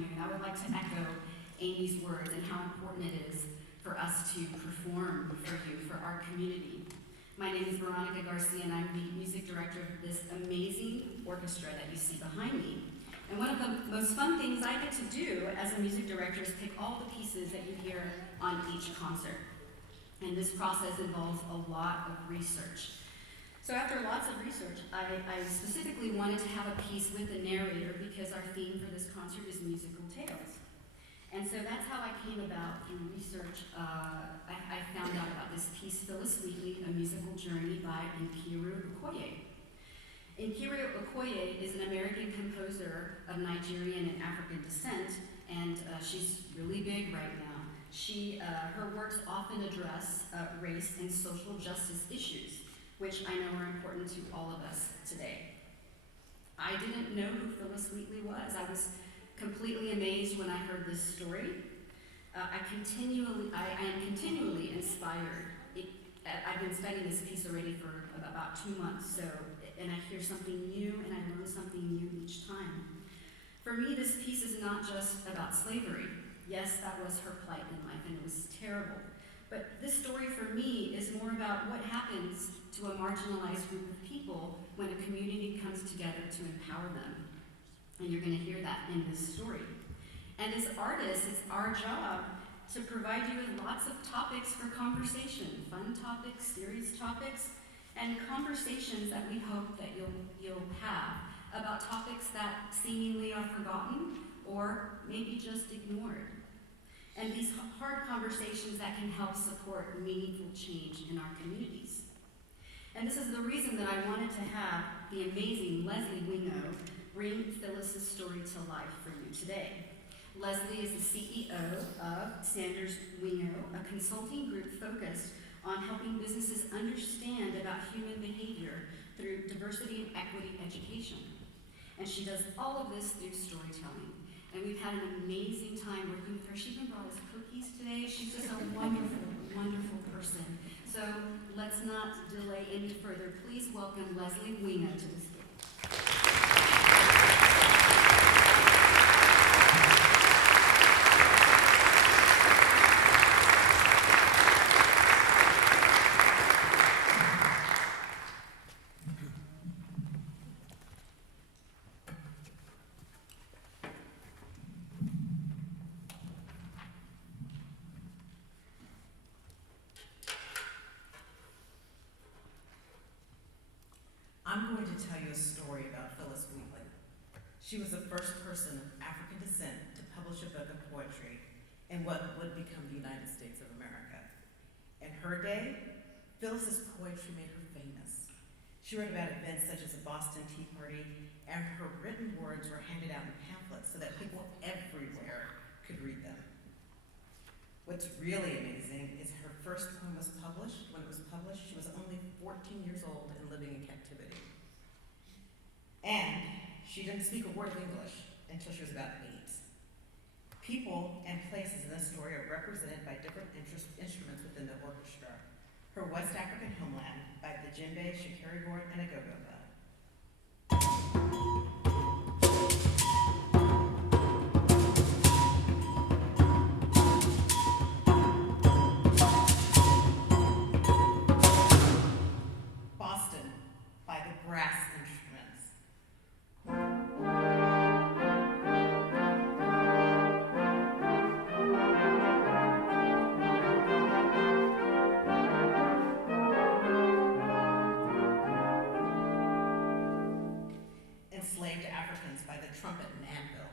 afternoon, I would like to echo Amy's words and how important it is for us to perform for you, for our community. My name is Veronica Garcia, and I'm the music director of this amazing orchestra that you see behind me. And one of the most fun things I get to do as a music director is pick all the pieces that you hear on each concert. And this process involves a lot of research. So after lots of research, I specifically wanted to have a piece with the narrator because our theme for this concert is musical tales. And so that's how I came about through research. I found out about this piece, Phillis, Wheatley, A Musical Journey by Nkeiru Okoye. Nkeiru Okoye is an American composer of Nigerian and African descent, and she's really big right now. Her works often address race and social justice issues, which I know are important to all of us today. I didn't know who Phillis Wheatley was. I was completely amazed when I heard this story. I am continually inspired. I've been studying this piece already for about 2 months, and I hear something new and I learn something new each time. For me, this piece is not just about slavery. Yes, that was her plight in life and it was terrible. But this story for me is more about what happens to a marginalized group of people when a community comes together to empower them. And you're going to hear that in this story. And as artists, it's our job to provide you with lots of topics for conversation, fun topics, serious topics, and conversations that we hope that you'll have about topics that seemingly are forgotten or maybe just ignored. And these hard conversations that can help support meaningful change in our communities. And this is the reason that I wanted to have the amazing Leslie Wingo bring Phillis's story to life for you today. Leslie is the CEO of Sanders Wingo, a consulting group focused on helping businesses understand about human behavior through diversity and equity education. And she does all of this through storytelling. And we've had an amazing time working with her. She even brought us cookies today. She's just a wonderful, wonderful person. So let's not delay any further. Please welcome Leslie Wingo to the stage. I'm going to tell you a story about Phillis Wheatley. She was the first person of African descent to publish a book of poetry in what would become the United States of America. In her day, Phillis's poetry made her famous. She wrote about events such as the Boston Tea Party, and her written words were handed out in pamphlets so that people everywhere could read them. What's really amazing is her first poem was published. When it was published, she was only 14 years old and living in captivity. And she didn't speak a word of English until she was about 8. People and places in this story are represented by different instruments within the orchestra. Her West African homeland by the djembe, shikari gourd, and a go-go bell. Enslaved Africans by the trumpet and anvil.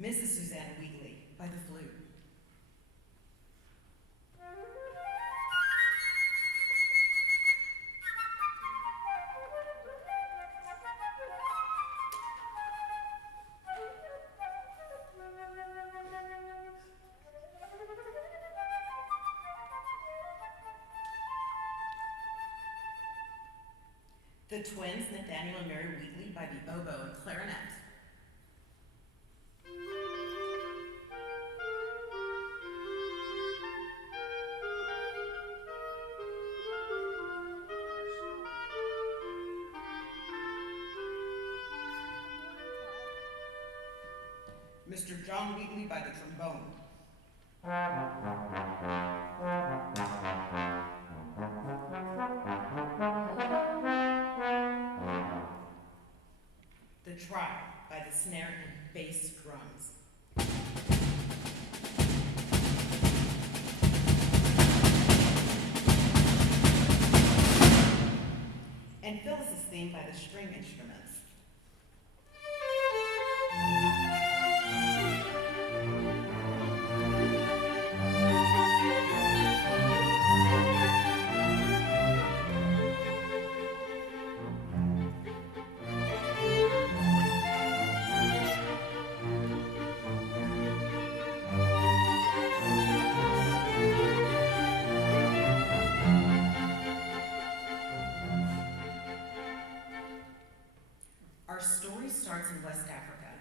Mrs. Susanna Wheatley by the flute. The twins, Nathaniel and Mary Wheatley by the oboe and clarinet. Mr. John Wheatley by the trombone. The Tribe by the snare and bass drums. And Phillis' theme by the string instruments. Our story starts in West Africa.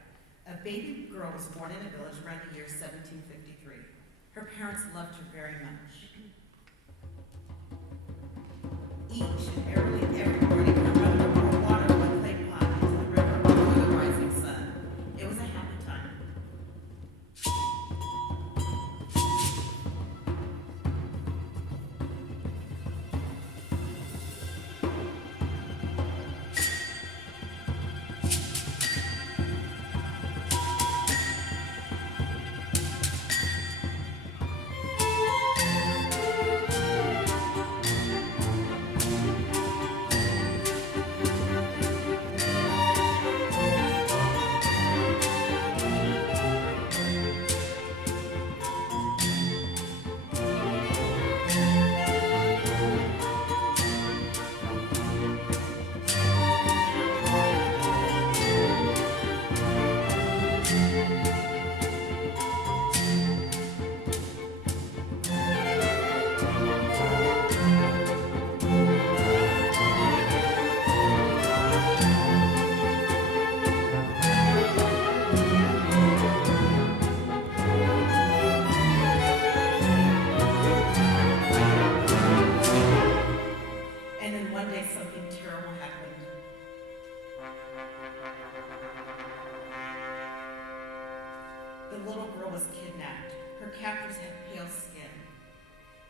A baby girl was born in a village around the year 1753. Her parents loved her very much. Each and every morning, her mother would pour water from a clay pot into the river before the rising sun. It was a happy time.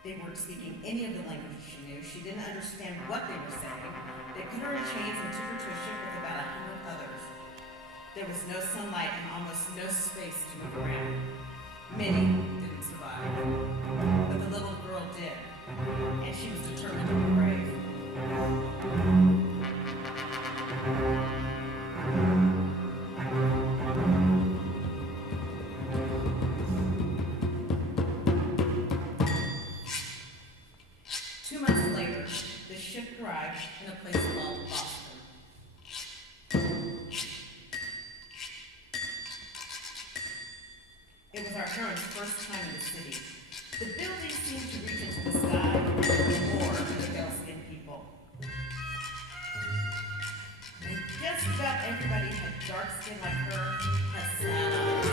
They weren't speaking any of the languages she knew. She didn't understand what they were saying. They put her in chains and took her to a ship with about 100 others. There was no sunlight and almost no space to move around. Many didn't survive, but the little girl did, and she was determined to be brave. 2 months later, the ship arrived in a place called Boston. It was our heroine's first time in the city. The buildings seemed to reach into the sky more than the pale-skinned people. And just about everybody had dark skin like her, had sad eyes.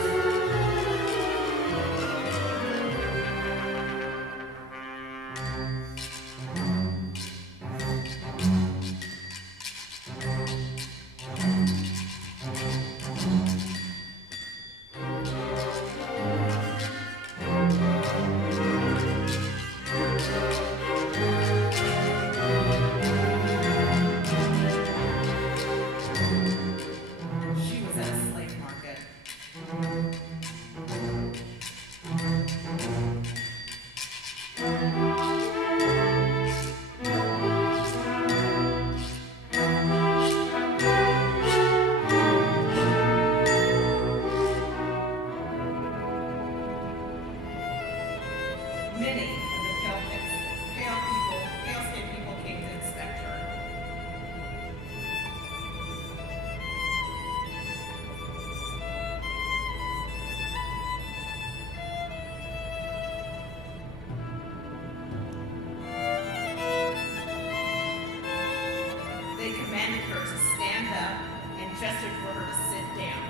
Gestured for her to sit down.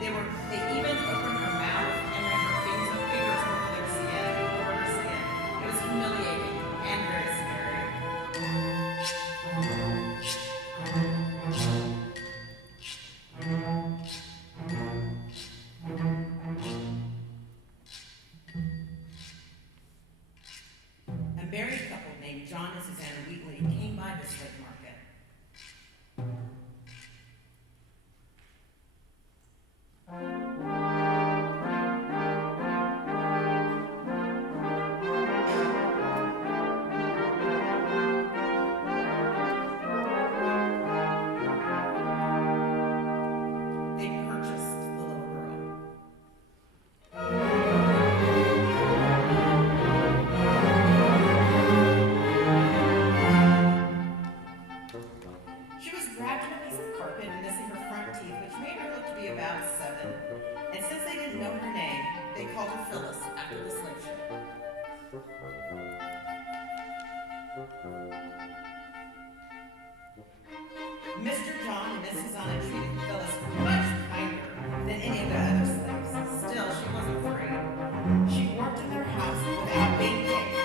They even opened her mouth and ran her fingers over her skin. It was humiliating and very scary. cousin, and since they didn't know her name, they called her Phillis after the slave ship. Mr. John and Miss Susanna treated Phillis much kinder than any of the other slaves. Still, she wasn't free. She worked in their house without being paid.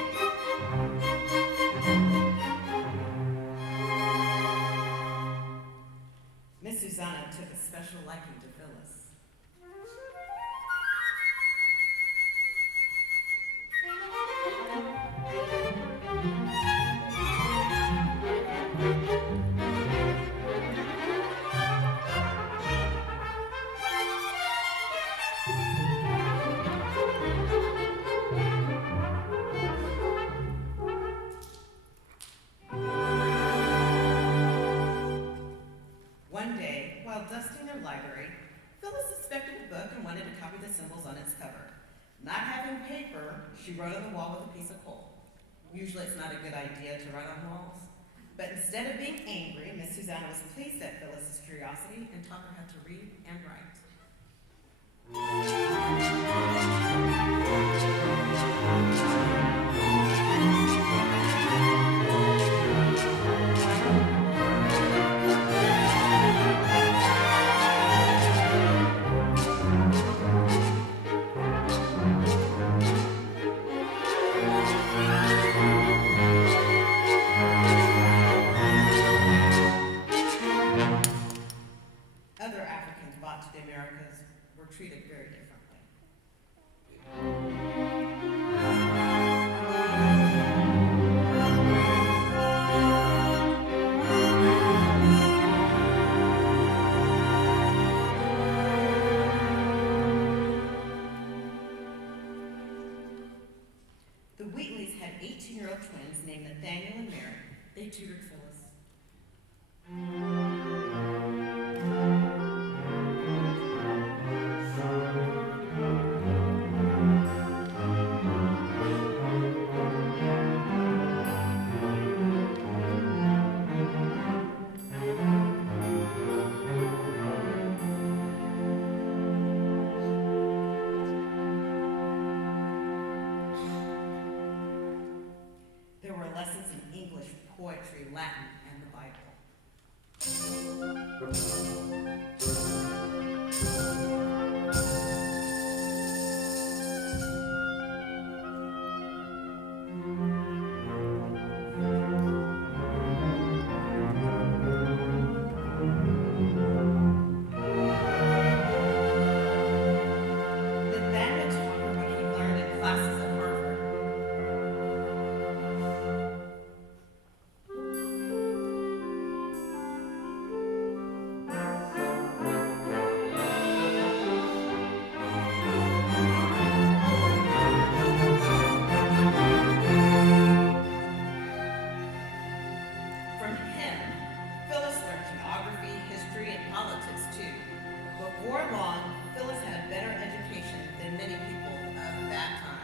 Miss Susanna took a special liking to Phillis. One day, while dusting their library, Phillis suspected a book and wanted to copy the symbols on its cover. Not having paper, she wrote on the wall with a piece of coal. Usually it's not a good idea to write on walls. But instead of being angry, Miss Susanna was pleased at Phillis's curiosity and taught her how to read and write. Other Africans brought to the Americas were treated very differently. The Wheatleys had 18-year-old twins named Nathaniel and Mary. They tutored Phillis. There were lessons in English, poetry, Latin, and the Bible. Nathaniel taught her what he learned in classes at Harvard. From him, Phillis learned geography, history, and politics too. Before long, Phillis had a better education than many people of that time.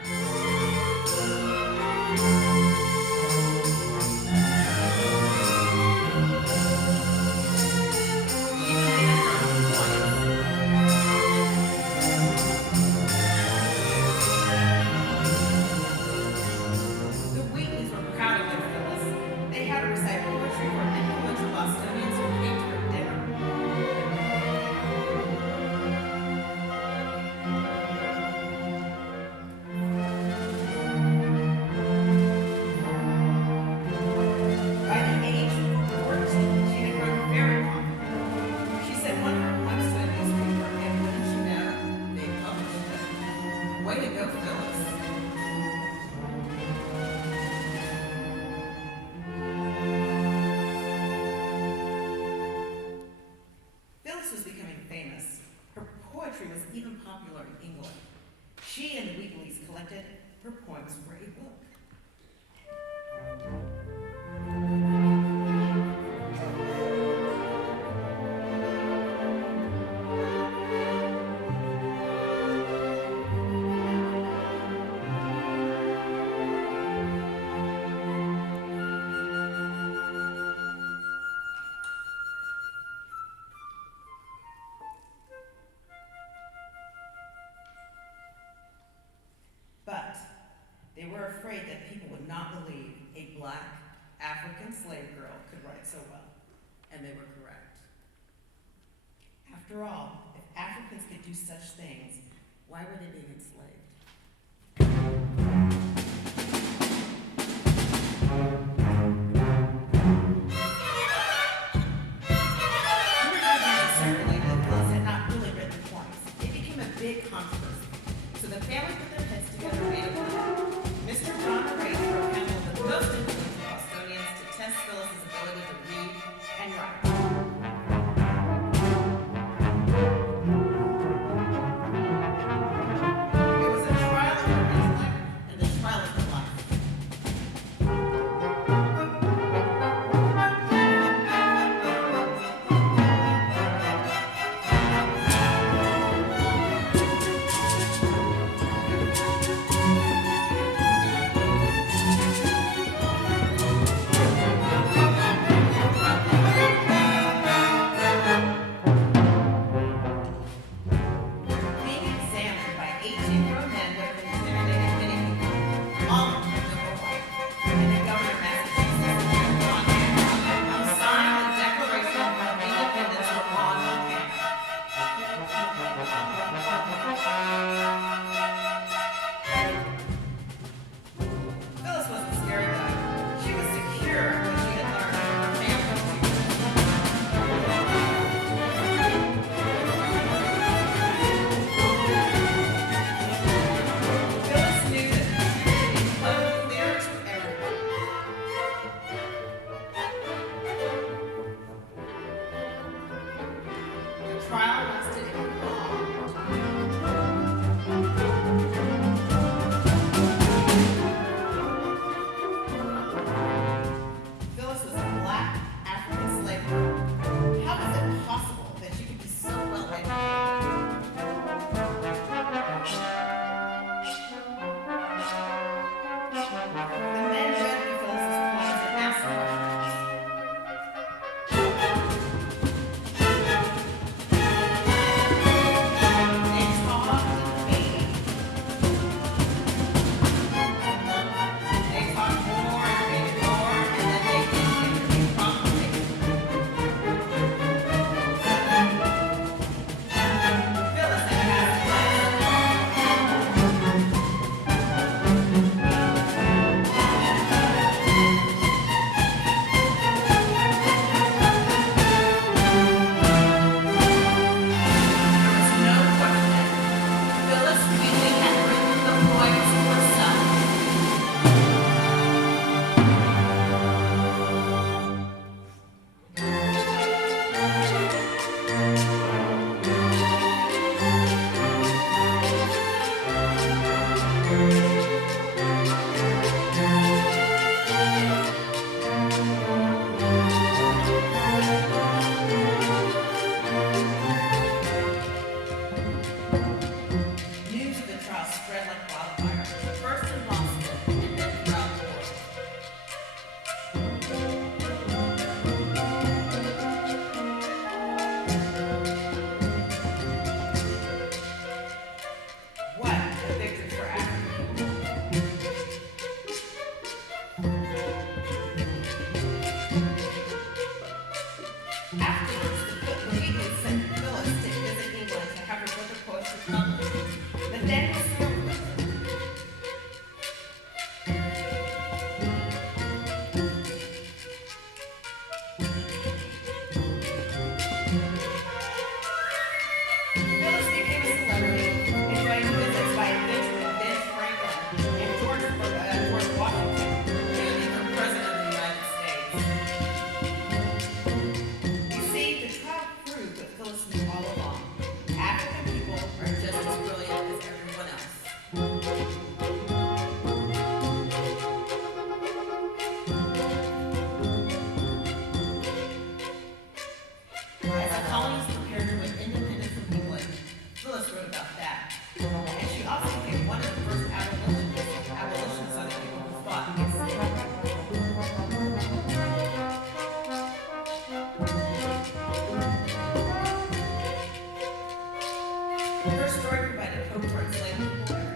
The Wheatleys were proud of their Phillis. They had her recite poetry for influential Bostonians who came to her dinner. By the age of 14, she had grown very confident. She sent one of her poems to a newspaper, and wouldn't you know, they published it. Way to go, Phillis. Phillis was becoming famous. Her poetry was even popular in England. She and the Wheatleys collected her poems for a book. After all, if Africans could do such things, why were they being enslaved? Big controversy. So the family put their heads together and made a plan. Mr. John arranged for a panel of the most influential Bostonians to test Phillis's ability to read and write. It was a trial of her intellect and the trial of her life. Her story provided hope for enslaved people